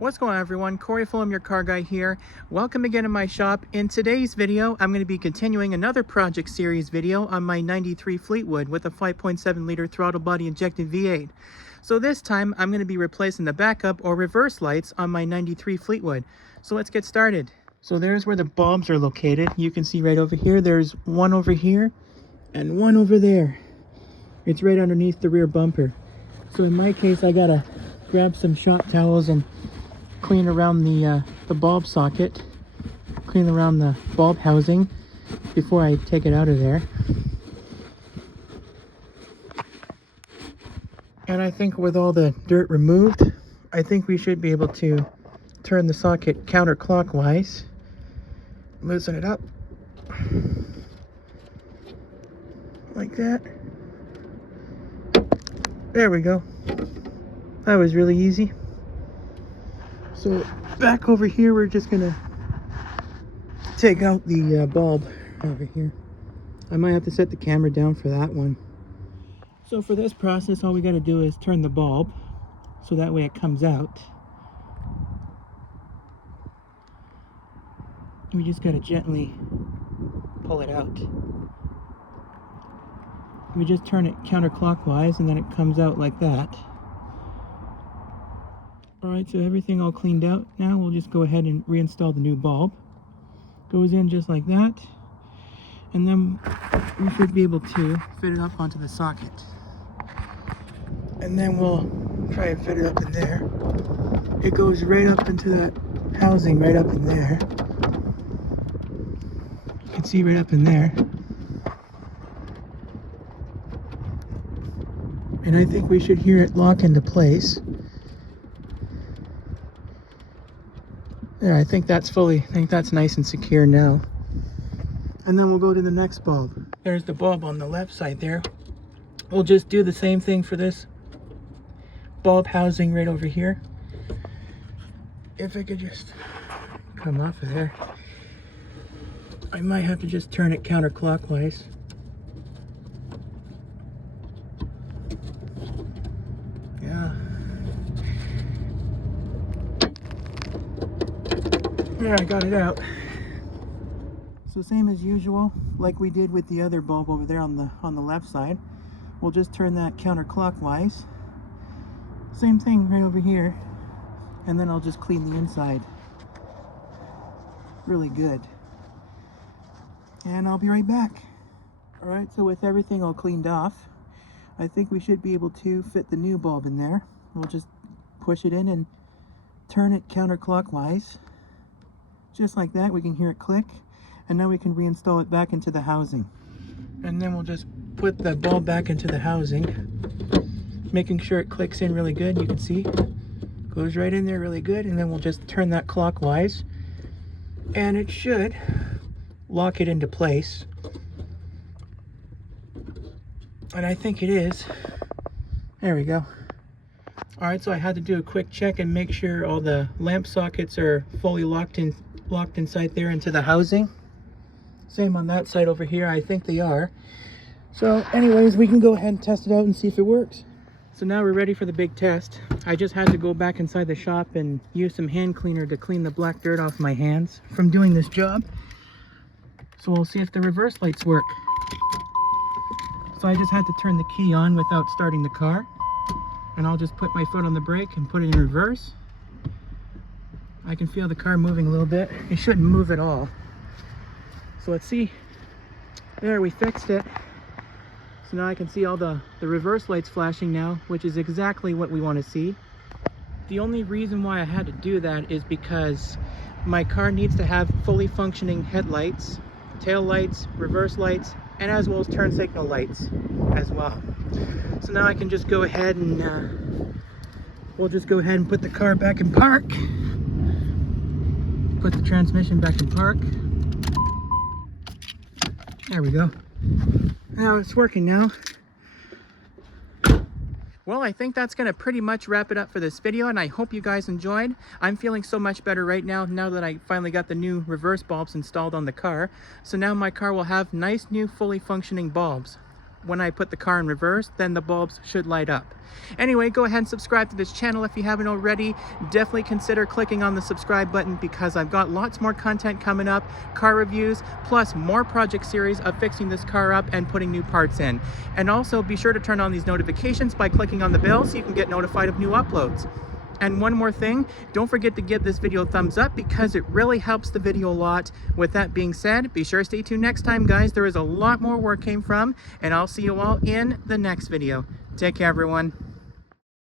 What's going on, everyone? Corey Fulham, your car guy here. Welcome again to my shop. In today's video, I'm going to be continuing another project series video on my 93 Fleetwood with a 5.7 liter throttle body injected V8. So this time, I'm going to be replacing the backup or reverse lights on my 93 Fleetwood. So let's get started. So there's where the bulbs are located. You can see right over here, there's one over here and one over there. It's right underneath the rear bumper. So in my case, I gotta grab some shop towels and clean around the bulb socket, clean around the bulb housing before I take it out of there. And I think with all the dirt removed, I think we should be able to turn the socket counterclockwise, loosen it up like that. There we go. That was really easy. So back over here, we're just gonna take out the bulb over here. I might have to set the camera down for that one. So for this process, all we gotta do is turn the bulb so that way it comes out. We just gotta gently pull it out. We just turn it counterclockwise and then it comes out like that. Alright, so everything all cleaned out. Now we'll just go ahead and reinstall the new bulb. Goes in just like that. And then we should be able to fit it up onto the socket. And then we'll try and fit it up in there. It goes right up into that housing right up in there. You can see right up in there. And I think we should hear it lock into place. There, I think that's nice and secure now. And then we'll go to the next bulb. There's the bulb on the left side there. We'll just do the same thing for this bulb housing right over here. If it could just come off of there. I might have to just turn it counterclockwise. Yeah, I got it out. So same as usual, like we did with the other bulb over there on the left side. We'll just turn that counterclockwise. Same thing right over here. And then I'll just clean the inside really good. And I'll be right back. Alright, so with everything all cleaned off, I think we should be able to fit the new bulb in there. We'll just push it in and turn it counterclockwise. Just like that, we can hear it click, and now we can reinstall it back into the housing. And then we'll just put the bulb back into the housing, making sure it clicks in really good. You can see, goes right in there really good, and then we'll just turn that clockwise, and it should lock it into place. And I think it is. There we go. Alright, so I had to do a quick check and make sure all the lamp sockets are fully locked inside there into the housing. Same on that side over here, I think they are. So anyways, we can go ahead and test it out and see if it works. So now we're ready for the big test. I just had to go back inside the shop and use some hand cleaner to clean the black dirt off my hands from doing this job. So we'll see if the reverse lights work. So I just had to turn the key on without starting the car. And I'll just put my foot on the brake and put it in reverse. I can feel the car moving a little bit. It shouldn't move at all. So let's see. There, we fixed it. So now I can see all the reverse lights flashing now, which is exactly what we want to see. The only reason why I had to do that is because my car needs to have fully functioning headlights, tail lights, reverse lights, and as well as turn signal lights as well. So now I can just go ahead and we'll just go ahead and put the car back in park. Put the transmission back in park. There we go. Now it's working now. Well, I think that's going to pretty much wrap it up for this video, and I hope you guys enjoyed. I'm feeling so much better right now that I finally got the new reverse bulbs installed on the car. So now my car will have nice new fully functioning bulbs. when I put the car in reverse, then the bulbs should light up. Anyway, go ahead and subscribe to this channel if you haven't already. Definitely consider clicking on the subscribe button because I've got lots more content coming up, car reviews, plus more project series of fixing this car up and putting new parts in. And also be sure to turn on these notifications by clicking on the bell so you can get notified of new uploads. And one more thing, don't forget to give this video a thumbs up because it really helps the video a lot. With that being said, be sure to stay tuned next time, guys. There is a lot more where it came from, and I'll see you all in the next video. Take care, everyone.